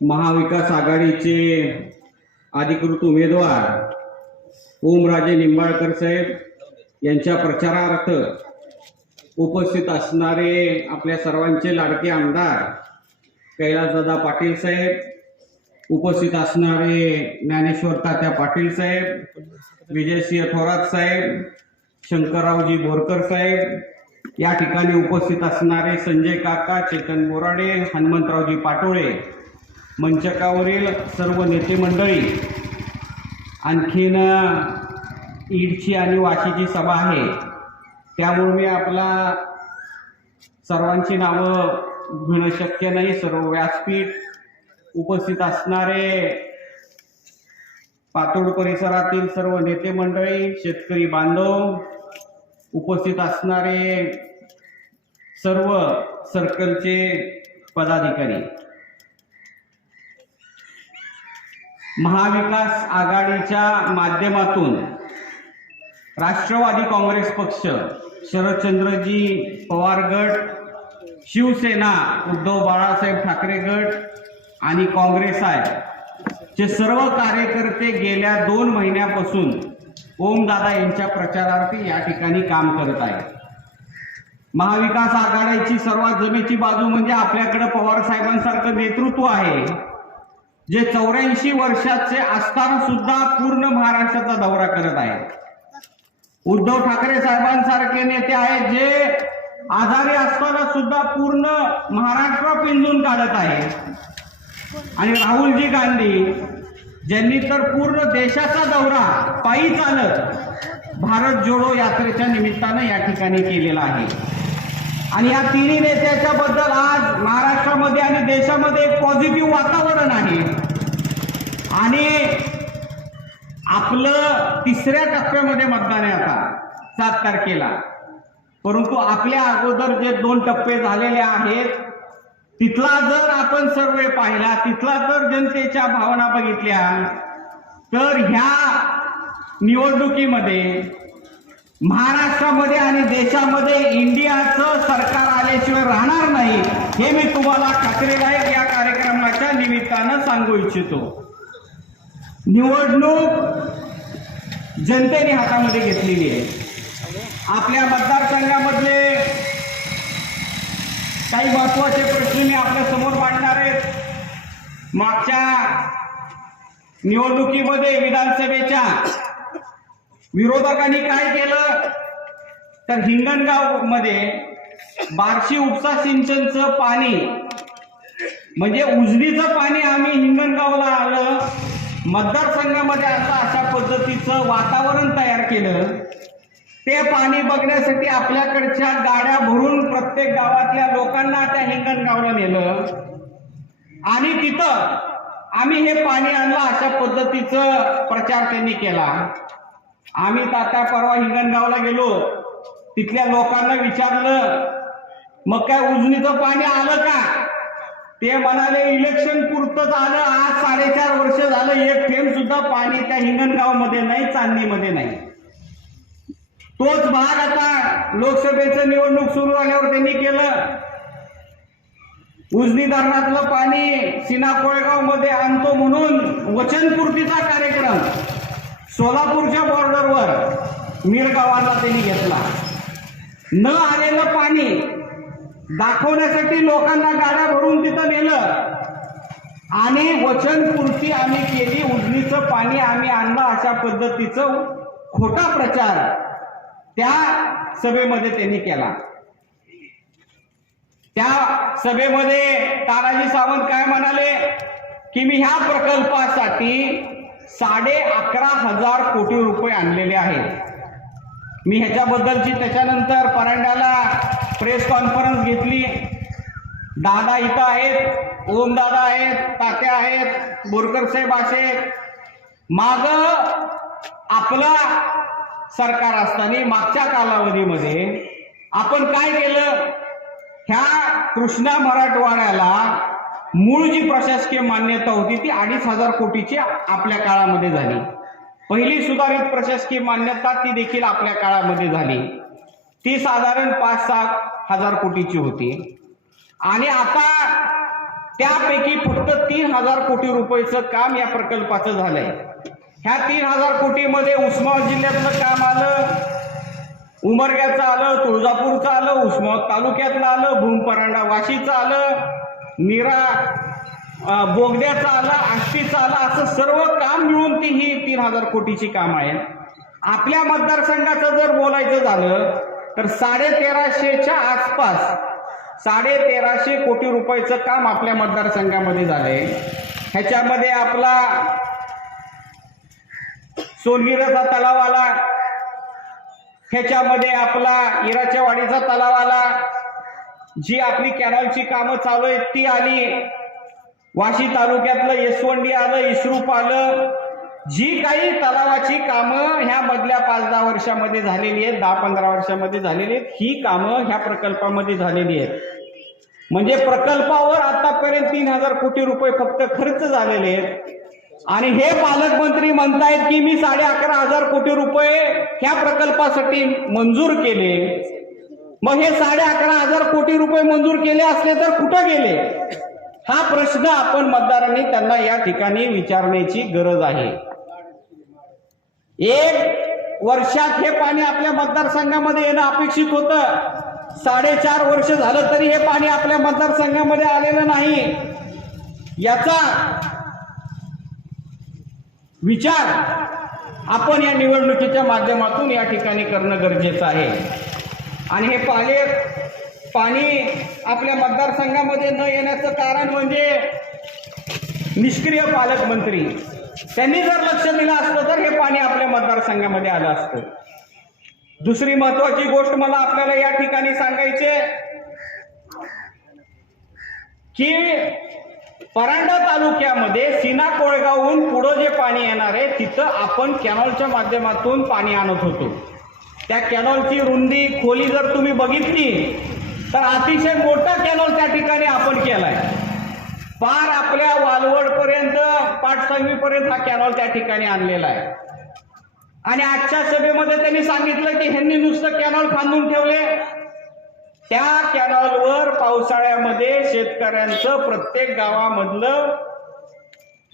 महाविकास आघाडीचे अधिकृत उमेदवार ओमराजे निंबाळकर साहेब यांच्या प्रचारार्थ उपस्थित असणारे आपल्या सर्वांचे लाडके आमदार कैलासदादा पाटील साहेब उपस्थित असणारे ज्ञानेश्वर तात्या पाटील साहेब विजयसिंह थोरात साहेब शंकररावजी बोरकर साहेब या ठिकाणी उपस्थित असणारे संजय काका चेतन बोराडे हनुमंतरावजी पाटोळे मंचकावरील सर्व नेते मंडळी आणखीन ईडची आणि वाशीची सभा आहे. त्यामुळे मी आपला सर्वांची नावं घेणं शक्य नाही. सर्व व्यासपीठ उपस्थित असणारे पातोड परिसरातील सर्व नेते मंडळी शेतकरी बांधव उपस्थित असणारे सर्व सर्कलचे पदाधिकारी. महाविकास आघाडीच्या माध्यमातून राष्ट्रवादी काँग्रेस पक्ष शरदचंद्रजी पवार गट शिवसेना उद्धव बाळासाहेब ठाकरे गट आणि काँग्रेस आहे जे सर्व कार्यकर्ते गेल्या दोन महिन्यापासून ओमदादा यांच्या प्रचारार्थी या ठिकाणी काम करत आहेत. महाविकास आघाडीची सर्वात जमेची बाजू म्हणजे आपल्याकडे पवार साहेबांसारखं नेतृत्व आहे. जे चौऱ्याऐंशी वर्षाचे असताना सुद्धा पूर्ण महाराष्ट्राचा दौरा करत आहेत. उद्धव ठाकरे साहेबांसारखे नेते आहेत जे आजारी असताना सुद्धा पूर्ण महाराष्ट्र पिंजून काढत आहेत. आणि राहुलजी गांधी ज्यांनी तर पूर्ण देशाचा दौरा पायी चालत भारत जोडो यात्रेच्या निमित्तानं या ठिकाणी केलेला आहे. आणि या तिन्ही नेत्याच्या बद्दल आज महाराष्ट्रामध्ये आणि देशामध्ये एक पॉझिटिव्ह वातावरण आहे. आणि आपलं तिसऱ्या टप्प्यामध्ये मतदान आहे आता सात तारखेला. परंतु आपल्या अगोदर जे दोन टप्पे झालेले आहेत तिथला जर आपण सर्वे पाहिला तिथला जर जनतेच्या भावना बघितल्या तर ह्या निवडणुकीमध्ये महाराष्ट्रामध्ये आणि देशामध्ये इंडियाचं सरकार आल्याशिवाय राहणार नाही हे मी तुम्हाला खात्रीलायक या कार्यक्रमाच्या निमित्तानं सांगू इच्छितो. निवडणूक जनतेने हातामध्ये घेतलेली आहे. आपल्या मतदारसंघामधले काही महत्त्वाचे प्रश्न मी आपल्यासमोर मांडणार आहेत मागच्या निवडणुकीमध्ये विधानसभेच्या विरोधकांनी काय केलं? तर हिंगणगावमध्ये बार्शी उपसा सिंचनचं पाणी म्हणजे उजनीचं पाणी आम्ही हिंगणगावला आलं. मतदारसंघामध्ये असं अशा पद्धतीचं वातावरण तयार केलं ते पाणी बघण्यासाठी आपल्याकडच्या गाड्या भरून प्रत्येक गावातल्या लोकांना त्या हिंगणगावला नेलं. आणि तिथं आम्ही हे पाणी आणलं अशा पद्धतीचं प्रचार त्यांनी केला. आम्ही तात्या परवा हिंगणगावला गेलो. तिथल्या लोकांना विचारलं मग काय उजनीचं पाणी आलं का? ते म्हणाले इलेक्शन पुरतं झालं आज साडेचार वर्ष झालं एक थेंब सुद्धा पाणी त्या हिंगणगावमध्ये नाही चांदणीमध्ये नाही. तोच भाग आता लोकसभेचं निवडणूक सुरू झाल्यावर त्यांनी केलं. उजनी धरणातलं पाणी सिना कोळेगावमध्ये आणतो म्हणून वचनपूर्तीचा कार्यक्रम सोलापूरच्या बॉर्डरवर मिरगावाला त्यांनी घेतला. न आलेलं पाणी दाखवण्यासाठी लोकांना गाड्या भरून तिथं नेलं. आणि वचनपूर्ती आम्ही केली उजनीचं पाणी आम्ही आणलं अशा पद्धतीचं खोटा प्रचार त्या सभेमध्ये त्यांनी केला. त्या सभेमध्ये तानाजी सावंत काय म्हणाले? की मी ह्या प्रकल्पासाठी साडे अकरा हजार कोटी रुपये आणलेले आहेत. मी ह्याच्याबद्दलची त्याच्यानंतर परांड्याला प्रेस कॉन्फरन्स घेतली. दादा इथं आहेत ओम दादा आहेत तात्या आहेत बोरकर साहेब असे. माग आपला सरकार असताना मागच्या कालावधीमध्ये आपण काय केलं? ह्या कृष्णा मराठवाड्याला मूळ जी प्रशासकीय मान्यता होती ती अडीच हजार कोटीची आपल्या काळामध्ये झाली. पहिली सुधारित प्रशासकीय मान्यता ती देखील आपल्या काळामध्ये झाली. ती साधारण पाच सात हजार कोटीची होती. आणि आता त्यापैकी फक्त तीन हजार कोटी रुपयाचं काम या प्रकल्पाचं झालंय. ह्या तीन हजार कोटीमध्ये उस्मानाबाद जिल्ह्यातलं काम आलं उमरग्याचं आलं तुळजापूरचं आलं उस्मानाबाद तालुक्यातलं आलं भूमपरांडा वाशीचं आलं मीरा बोगद्याचा आला आष्टीचा आला असं सर्व काम मिळून ती ही तीन हजार कोटीची काम आहेत आपल्या मतदारसंघाचं जर बोलायचं झालं तर साडे तेराशेच्या आसपास साडे तेराशे कोटी रुपयाचं काम आपल्या मतदारसंघामध्ये झालंय. ह्याच्यामध्ये आपला सोनगिराचा तलाव आला ह्याच्यामध्ये आपला इराच्या वाडीचा तलाव आला जी आपली कॅनॉलची कामं चालू आहेत ती आली. वाशी तालुक्यातलं येसवंडी आलं इस्रूप आलं. जी काही तलावाची कामं ह्या मधल्या पाच दहा वर्षामध्ये झालेली आहेत दहा पंधरा वर्षामध्ये झालेली आहेत ही कामं ह्या प्रकल्पामध्ये झालेली आहेत. म्हणजे प्रकल्पावर आतापर्यंत तीन हजार कोटी रुपये फक्त खर्च झालेले आहेत. आणि हे पालकमंत्री म्हणतायत की मी साडे अकरा हजार कोटी रुपये ह्या प्रकल्पासाठी मंजूर केले. मग हे साडे अकरा हजार कोटी रुपये मंजूर केले असले तर कुठं गेले? हा प्रश्न आपण मतदारांनी त्यांना या ठिकाणी विचारण्याची गरज आहे. एक वर्षात हे पाणी आपल्या मतदारसंघामध्ये येणं अपेक्षित होतं. साडेचार वर्ष झालं तरी हे पाणी आपल्या मतदारसंघामध्ये आलेलं नाही. याचा विचार आपण या निवडणुकीच्या माध्यमातून या ठिकाणी करणं गरजेचं आहे. आणि हे पाणी पाणी आपल्या मतदारसंघामध्ये न येण्याचं कारण म्हणजे निष्क्रिय पालकमंत्री. त्यांनी जर लक्ष दिलं असतं तर हे पाणी आपल्या मतदारसंघामध्ये आलं असतं. दुसरी महत्वाची गोष्ट मला आपल्याला या ठिकाणी सांगायची की परांडा तालुक्यामध्ये सीना कोळगावहून पुढं जे पाणी येणार आहे तिथं आपण कॅनॉलच्या माध्यमातून पाणी आणत होतो. त्या कॅनॉलची रुंदी खोली जर तुम्ही बघितली तर अतिशय मोठा कॅनॉल त्या ठिकाणी आपण केलाय. पार आपल्या वालवड पर्यंत पर्यंत हा कॅनॉल त्या ठिकाणी आणलेला आहे. आणि आजच्या सभेमध्ये त्यांनी सांगितलं की ह्यांनी नुसतं कॅनॉल बांधून ठेवले. त्या कॅनॉलवर पावसाळ्यामध्ये शेतकऱ्यांचं प्रत्येक गावामधलं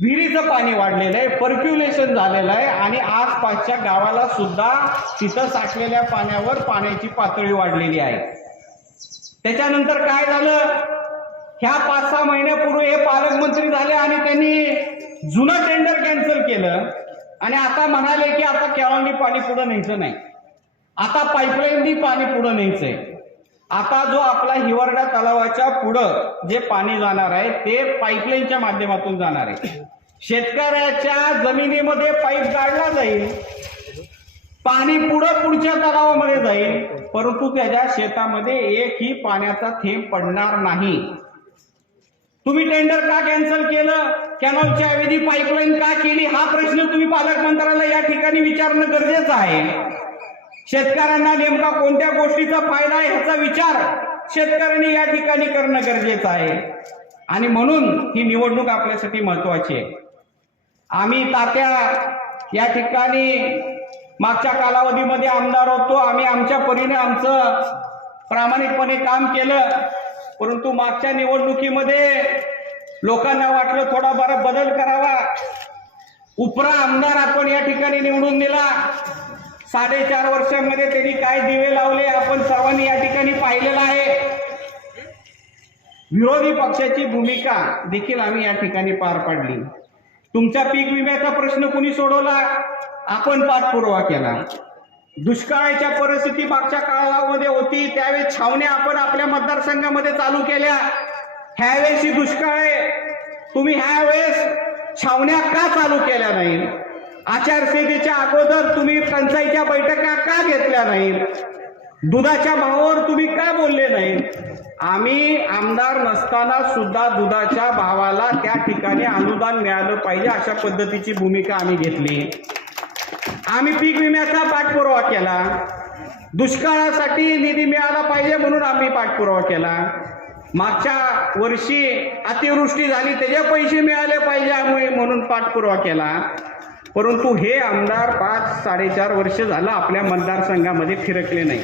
विहिरीचं पाणी वाढलेलं आहे पर्क्युलेशन झालेलं आहे आणि आसपासच्या गावाला सुद्धा तिथं साठलेल्या पाण्यावर पाण्याची पातळी वाढलेली आहे. त्याच्यानंतर काय झालं? ह्या पाच सहा महिन्यापूर्वी हे पालकमंत्री झाले आणि त्यांनी जुनं टेंडर कॅन्सल केलं. आणि आता म्हणाले की आता केळांनी पाणी पुढं न्यायचं नाही. आता पाईपलाईननी पाणी पुढं न्यायचंय. आता जो आपला हिवरडा तलावाच्या पुढं जे पाणी जाणार आहे ते पाईपलाईनच्या माध्यमातून जाणार आहे. शेतकऱ्याच्या जमिनीमध्ये पाईप गाडला जाईल. पाणी पुढं पुढच्या तलावामध्ये जाईल परंतु त्याच्या शेतामध्ये एकही पाण्याचा थेंब पडणार नाही. तुम्ही टेंडर का कॅन्सल केलं? कॅनॉलच्या ऐवजी पाईपलाईन का केली? हा प्रश्न तुम्ही पालकमंत्र्याला या ठिकाणी विचारणं गरजेचं आहे. शेतकऱ्यांना नेमका कोणत्या गोष्टीचा फायदा आहे ह्याचा विचार शेतकऱ्यांनी या ठिकाणी करणं गरजेचं आहे. आणि म्हणून ही निवडणूक आपल्यासाठी महत्वाची आहे. आम्ही तात्या या ठिकाणी मागच्या कालावधीमध्ये आमदार होतो. आम्ही आमच्या परीने आमचं प्रामाणिकपणे काम केलं. परंतु मागच्या निवडणुकीमध्ये लोकांना वाटलं थोडा बरा बदल करावा. उपरा आमदार आपण या ठिकाणी निवडून दिला. साडेचार वर्षांमध्ये त्यांनी काय दिवे लावले आपण सर्वांनी या ठिकाणी पाहिलेलं आहे. विरोधी पक्षाची भूमिका देखील आम्ही या ठिकाणी पार पाडली. तुमच्या पीक विम्याचा प्रश्न कुणी सोडवला? आपण पाठपुरावा केला. दुष्काळाच्या परिस्थिती मागच्या काळामध्ये होती त्यावेळेस छावण्या आपण आपल्या मतदारसंघामध्ये चालू केल्या. ह्यावेळेस ही दुष्काळ आहे. तुम्ही ह्यावेळेस छावण्या का चालू केल्या नाही आचारसंहितेच्या अगोदर तुम्ही टंचाईच्या बैठका का घेतल्या नाही दुधाच्या भावावर तुम्ही का बोलले नाही आम्ही आमदार नसताना सुद्धा दुधाच्या भावाला त्या ठिकाणी अनुदान मिळालं पाहिजे अशा पद्धतीची भूमिका आम्ही घेतली. आम्ही पीक विम्याचा पाठपुरावा केला. दुष्काळासाठी निधी मिळाला पाहिजे म्हणून आम्ही पाठपुरावा केला. मागच्या वर्षी अतिवृष्टी झाली त्याचे पैसे मिळाले पाहिजे आम्ही म्हणून पाठपुरावा केला. परंतु हे आमदार पाच साडेचार वर्ष झालं आपल्या मतदारसंघामध्ये फिरकले नाही.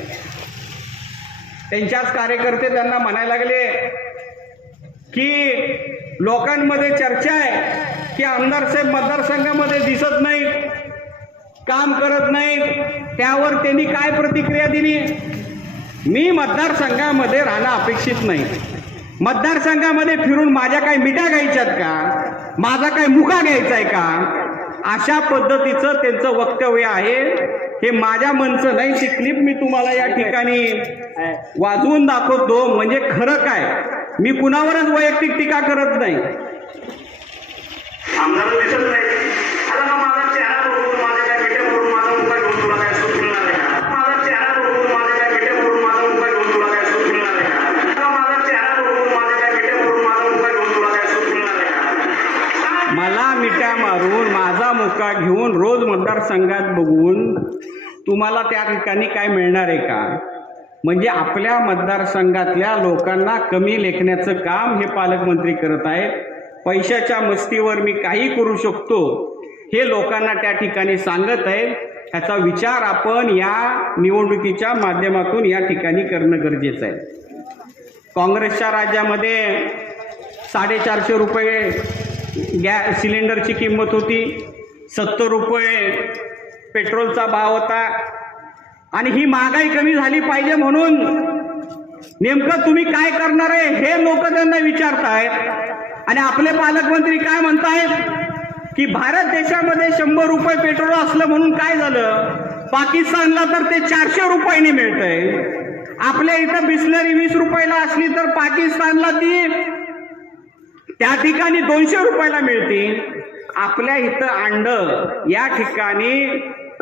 त्यांच्याच कार्यकर्ते त्यांना म्हणायला लागले की लोकांमध्ये चर्चा आहे की आमदार साहेब मतदारसंघामध्ये दिसत नाही काम करत नाही. त्यावर त्यांनी काय प्रतिक्रिया दिली? मी मतदारसंघामध्ये राहणं अपेक्षित नाही. मतदारसंघामध्ये फिरून माझ्या काही मिठा घ्यायच्यात का? माझा काही मुका घ्यायचा आहे का? अशा पद्धतीचं त्यांचं वक्तव्य आहे. हे माझ्या मनचं नाही ती क्लिप मी तुम्हाला या ठिकाणी. वाजवून दाखवतो म्हणजे खरं काय? मी कुणावरच वैयक्तिक टीका करत नाही. मला मिठ्या मारून माझा मुका घेऊन रोज मतदारसंघात बघून तुम्हाला त्या ठिकाणी काय मिळणार आहे का? म्हणजे आपल्या मतदारसंघातल्या लोकांना कमी लेखण्याचं काम हे पालकमंत्री करत आहेत. पैशाच्या मस्तीवर मी काही करू शकतो हे लोकांना त्या ठिकाणी सांगत आहेत. ह्याचा विचार आपण या निवडणुकीच्या माध्यमातून या ठिकाणी करणं गरजेचं आहे. काँग्रेसच्या राज्यामध्ये साडेचारशे रुपये गॅस सिलेंडरची किंमत होती सत्तर रुपये. पेट्रोलचा भाव होता. आणि ही महागाई कमी झाली पाहिजे म्हणून नेमकं तुम्ही काय करणार आहे हे लोक त्यांना विचारतायत. आणि आपले पालकमंत्री काय म्हणतायत? की भारत देशामध्ये शंभर रुपये पेट्रोल असलं म्हणून काय झालं? पाकिस्तानला तर ते चारशे रुपयाने मिळतंय. आपल्या इथं बिस्लरी वीस रुपयाला असली तर पाकिस्तानला ती त्या ठिकाणी दोनशे रुपयाला मिळते आपल्या इथं अंड या ठिकाणी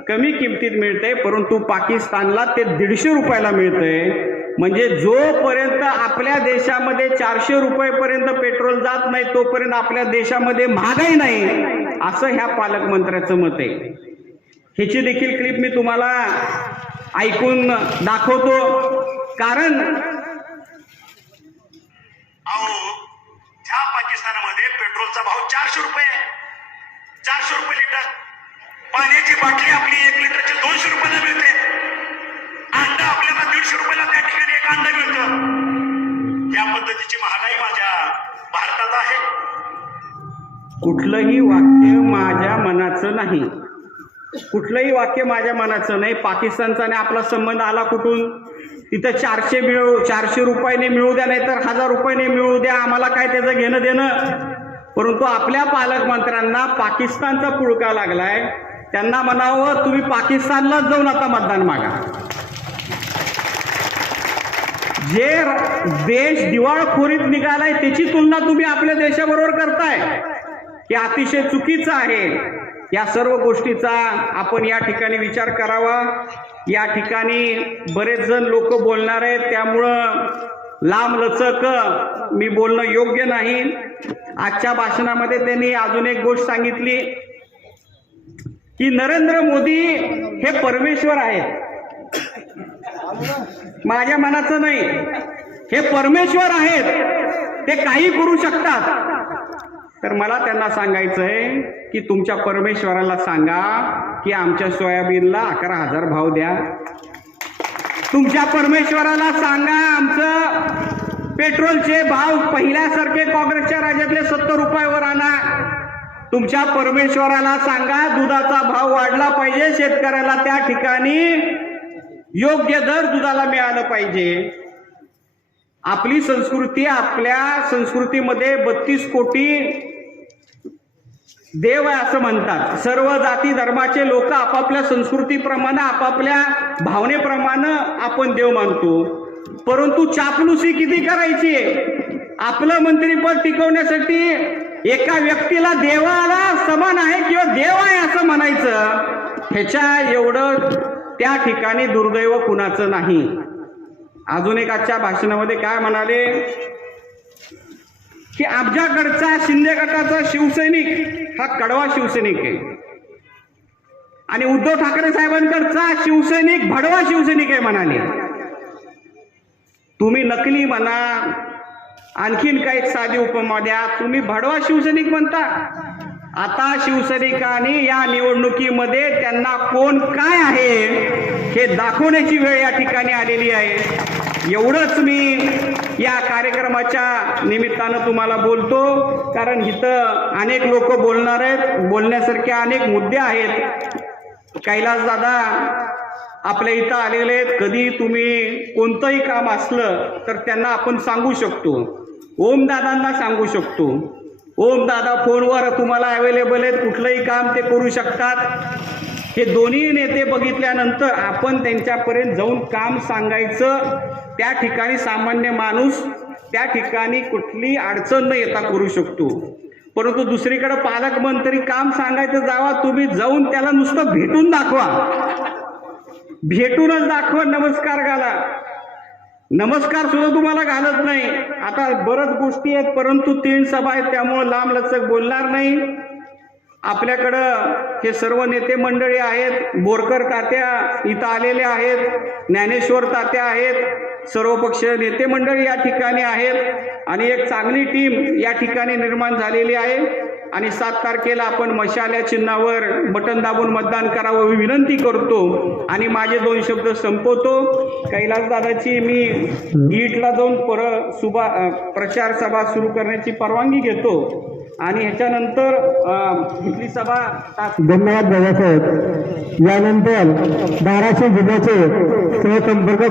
कमी किमतीत मिळतंय परंतु पाकिस्तानला ते दीडशे रुपयाला मिळतंय. म्हणजे जोपर्यंत आपल्या देशामध्ये चारशे रुपयेपर्यंत पेट्रोल जात नाही तोपर्यंत आपल्या देशामध्ये महागाई नाही असं ह्या पालकमंत्र्याचं मत आहे. ह्याची देखील क्लिप मी तुम्हाला ऐकून दाखवतो. कारण पेट्रोलचा भाव चारशे रुपये चारशे रुपये लिटर. पाण्याची बाटली आपली एक लिटरची दोनशे रुपयाला मिळते. अंडा आपल्याला दीडशे रुपयाला त्या ठिकाणी एक अंडा मिळतं. त्या पद्धतीची महागाई माझ्या भारतात आहे. कुठलंही वाक्य माझ्या मनाचं नाही. कुठलंही वाक्य माझ्या मनाचं नाही. पाकिस्तानचा आणि आपला संबंध आला कुठून? तिथं चारशे मिळू चारशे रुपयाने मिळू द्या नाही तर हजार रुपयाने मिळू द्या. आम्हाला काय त्याचं घेणं देणं परंतु आपल्या पालकमंत्र्यांना पाकिस्तानचा पुळका लागलाय. त्यांना म्हणावं तुम्ही पाकिस्तानलाच जाऊन आता मतदान मागा. जे देश दिवाळखोरीत निघालाय त्याची तुलना तुम्ही आपल्या देशाबरोबर करताय. हे अतिशय चुकीचं आहे. या सर्व गोष्टीचा आपण या ठिकाणी विचार करावा. या ठिकाणी बरेच जण लोक बोलणार आहेत. त्यामुळं लांबलचक मी बोलणं योग्य नाही. आजच्या भाषणामध्ये त्यांनी अजून एक गोष्ट सांगितली की नरेंद्र मोदी हे परमेश्वर आहेत. माझ्या मनाचं नाही. हे परमेश्वर आहेत. ते काही करू शकतात. तर मला त्यांना सांगायचं आहे की तुमच्या परमेश्वराला सांगा की आमच्या सोयाबीनला अकरा हजार भाव द्या. तुमच्या परमेश्वराला सांगा आमचं पेट्रोलचे भाव पहिल्यासारखे काँग्रेसच्या राज्यातले सत्तर रुपयावर आणा. तुमच्या परमेश्वराला सांगा दुधाचा भाव वाढला पाहिजे शेतकऱ्याला त्या ठिकाणी योग्य दर दुधाला मिळालं पाहिजे. आपली संस्कृती आपल्या संस्कृतीमध्ये बत्तीस कोटी देव आहे असं म्हणतात. सर्व जाती धर्माचे लोक आपापल्या संस्कृतीप्रमाणे आपापल्या भावनेप्रमाणे आपण देव मानतो. परंतु चापलुसी किती करायची? आपलं मंत्रीपद टिकवण्यासाठी एका व्यक्तीला देवाला समान आहे किंवा देव आहे असं म्हणायचं ह्याच्या एवढं त्या ठिकाणी दुर्दैव कुणाचं नाही. अजून एक आजच्या भाषणामध्ये काय म्हणाले? की आमच्याकडचा शिंदे गटाचा शिवसैनिक हा कडवा शिवसैनिक आहे. आणि उद्धव ठाकरे साहेबांकडचा शिवसैनिक भडवा शिवसैनिक आहे म्हणाले. तुम्ही नकली म्हणा आणखीन काही साधी उपमा द्या तुम्ही भडवा शिवसैनिक म्हणता. आता शिवसैनिकांनी या निवडणुकीमध्ये त्यांना कोण काय आहे हे दाखवण्याची वेळ या ठिकाणी आलेली आहे. एवढंच मी या कार्यक्रमाच्या निमित्तानं तुम्हाला बोलतो कारण इथं अनेक लोक बोलणार आहेत. बोलण्यासारखे अनेक मुद्दे आहेत. कैलास दादा आपल्या इथं आलेले आहेत. कधी तुम्ही कोणतंही काम असलं तर त्यांना आपण सांगू शकतो. ओम दादांना सांगू शकतो. ओम दादा फोनवर तुम्हाला अवेलेबल आहेत. कुठलंही काम ते करू शकतात. हे दोन्ही नेते बघितल्यानंतर आपण त्यांच्यापर्यंत जाऊन काम सांगायचं. त्या ठिकाणी सामान्य माणूस त्या ठिकाणी कुठली अडचण न येता करू शकतो. परंतु दुसरीकडे पालकमंत्री काम सांगायचं जावा तुम्ही जाऊन त्याला नुसतं भेटून दाखवा. भेटूनच दाखवा नमस्कार घाला. नमस्कार सुद्धा तुम्हाला घालत नाही. आता बरंच गोष्टी आहेत परंतु तीन सभा आहेत त्यामुळं लांब लचक बोलणार नाही. आपल्याकडं हे सर्व नेते मंडळी आहेत बोरकर तात्या इथं आलेले आहेत ज्ञानेश्वर तात्या आहेत सर्वपक्षीय नेते मंडळी या ठिकाणी आहेत आणि एक चांगली टीम या ठिकाणी निर्माण झालेली आहे. आणि सात तारखेला आपण मशाल्या चिन्हावर बटन दाबून मतदान करावं विनंती करतो. आणि माझे दोन शब्द संपवतो. कैलास दादाची मी ईटला जाऊन पर सुभा प्रचार सभा सुरू करण्याची परवानगी घेतो. आणि ह्याच्यानंतर इथली सभा तास धन्यवाद बाबासाहेब. यानंतर धाराशिव जिल्ह्याचे सहसंपर्क